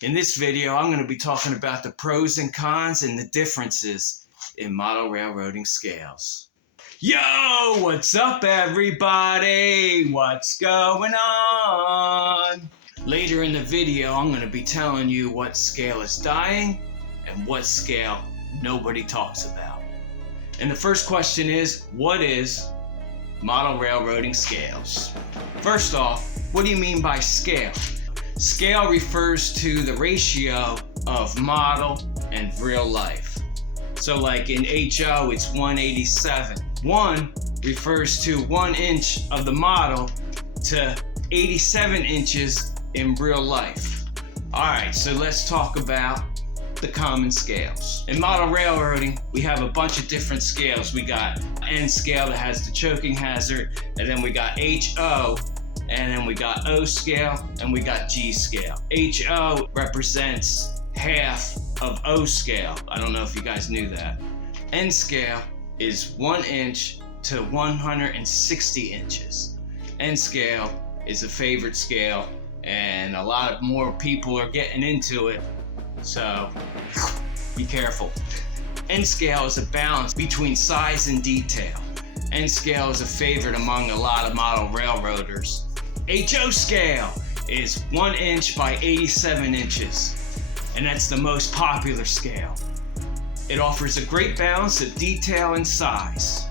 In this video, I'm going to be talking about the pros and cons and the differences in model railroading scales. Yo, what's up everybody? What's going on? Later in the video, I'm going to be telling you what scale is dying and what scale nobody talks about. And the first question is, what is model railroading scales? First off, what do you mean by scale? Scale refers to the ratio of model and real life. So like in HO, it's 187. 1 refers to 1 inch of the model to 87 inches in real life. Alright, so let's talk about the common scales. In model railroading, we have a bunch of different scales. We got N scale that has the choking hazard, and then we got HO, and then we got O scale, and we got G scale. HO represents half of O scale. I don't know if you guys knew that. N scale is 1 inch to 160 inches. N scale is a favorite scale, and a lot more people are getting into it, so be careful. N scale is a balance between size and detail. N scale is a favorite among a lot of model railroaders. HO scale is 1 inch by 87 inches, and that's the most popular scale. It offers a great balance of detail and size,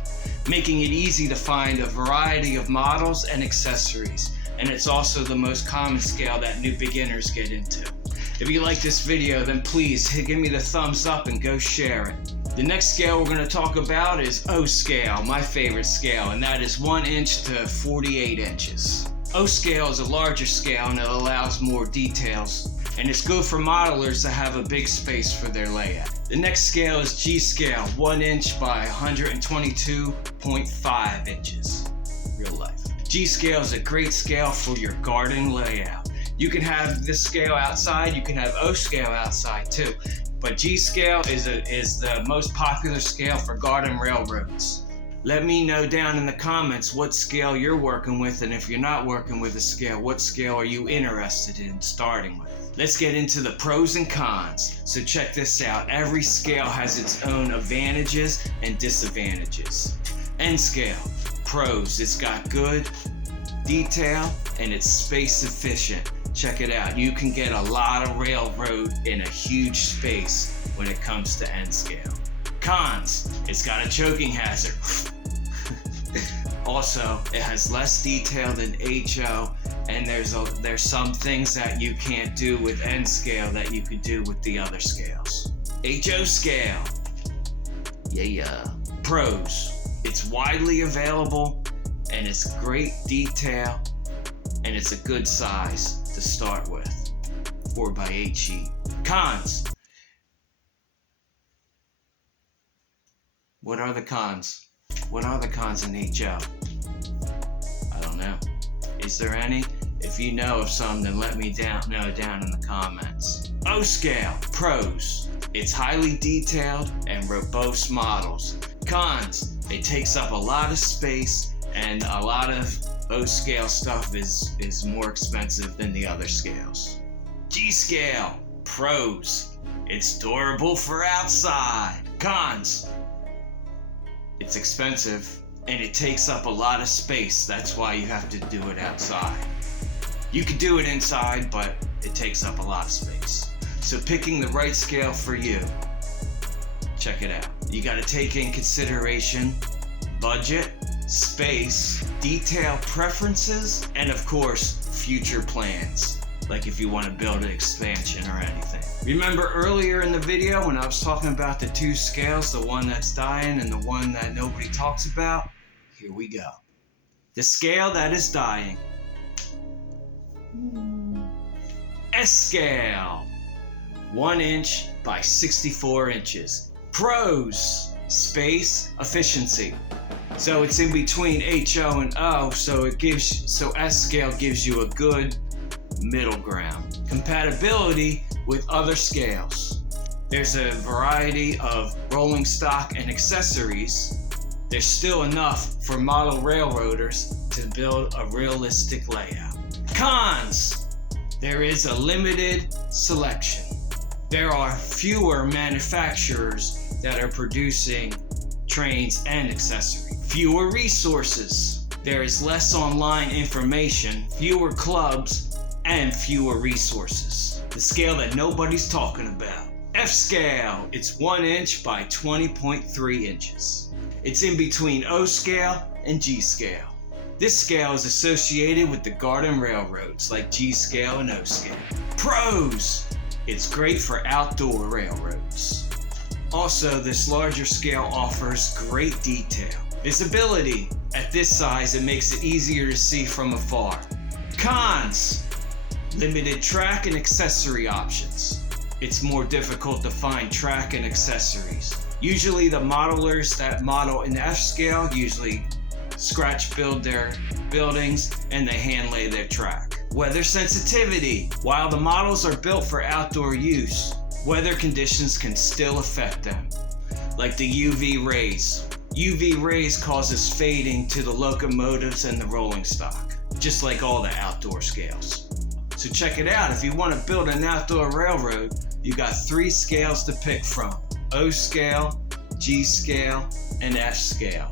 making it easy to find a variety of models and accessories, and it's also the most common scale that new beginners get into. If you like this video, then please give me the thumbs up and go share it. The next scale we're going to talk about is O scale, my favorite scale, and that is 1 inch to 48 inches. O scale is a larger scale and it allows more details, and it's good for modelers to have a big space for their layout. The next scale is G scale, 1 inch by 122.5 inches, real life. G scale is a great scale for your garden layout. You can have this scale outside, you can have O scale outside too, but G scale is the most popular scale for garden railroads. Let me know down in the comments what scale you're working with, and if you're not working with a scale, what scale are you interested in starting with? Let's get into the pros and cons. So check this out. Every scale has its own advantages and disadvantages. N scale, pros, it's got good detail and it's space efficient. Check it out. You can get a lot of railroad in a huge space when it comes to N scale. Cons, it's got a choking hazard. Also, it has less detail than HO, and there's some things that you can't do with N scale that you could do with the other scales. HO scale, yeah. Pros, it's widely available, and it's great detail, and it's a good size to start with, 4x8 sheet. Cons. What are the cons? What are the cons in HO? I don't know. Is there any? If you know of some, then let me know down in the comments. O scale, pros. It's highly detailed and robust models. Cons, it takes up a lot of space, and a lot of O scale stuff is more expensive than the other scales. G scale, pros. It's durable for outside. Cons, it's expensive and it takes up a lot of space. That's why you have to do it outside. You could do it inside, but it takes up a lot of space. So picking the right scale for you, check it out. You got to take in consideration budget, space, detail preferences, and of course, future plans. Like if you want to build an expansion or anything. Remember earlier in the video when I was talking about the two scales, the one that's dying and the one that nobody talks about? Here we go. The scale that is dying. S scale, 1 inch by 64 inches. Pros, space, efficiency. So it's in between HO and O, so S scale gives you a good middle ground. Compatibility with other scales. There's a variety of rolling stock and accessories. There's still enough for model railroaders to build a realistic layout. Cons. There is a limited selection. There are fewer manufacturers that are producing trains and accessories. Fewer resources. There is less online information, fewer clubs, and fewer resources. The scale that nobody's talking about. F scale. It's 1 inch by 20.3 inches. It's in between O scale and G scale. This scale is associated with the garden railroads like G scale and O scale. Pros. It's great for outdoor railroads. Also, this larger scale offers great detail. Visibility. At this size, it makes it easier to see from afar. Cons. Limited track and accessory options. It's more difficult to find track and accessories. Usually the modelers that model in F scale usually scratch build their buildings and they hand lay their track. Weather sensitivity. While the models are built for outdoor use, weather conditions can still affect them, like the UV rays. UV rays causes fading to the locomotives and the rolling stock, just like all the outdoor scales. So check it out. If you want to build an outdoor railroad, you got 3 scales to pick from: O scale, G scale, and F scale.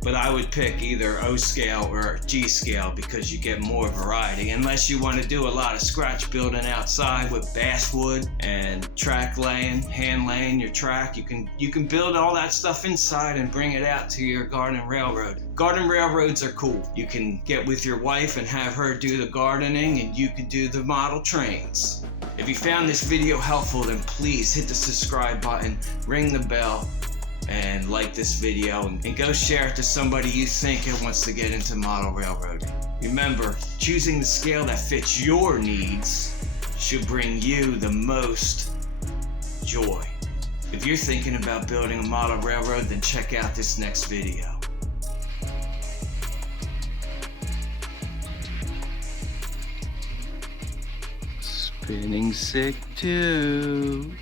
But I would pick either O scale or G scale because you get more variety. Unless you want to do a lot of scratch building outside with basswood and track laying, hand laying your track, you can build all that stuff inside and bring it out to your garden railroad. Garden railroads are cool. You can get with your wife and have her do the gardening, and you can do the model trains. If you found this video helpful, then please hit the subscribe button, ring the bell, and like this video, and go share it to somebody you think wants to get into model railroading. Remember, choosing the scale that fits your needs should bring you the most joy. If you're thinking about building a model railroad, then check out this next video. Spinning sick too.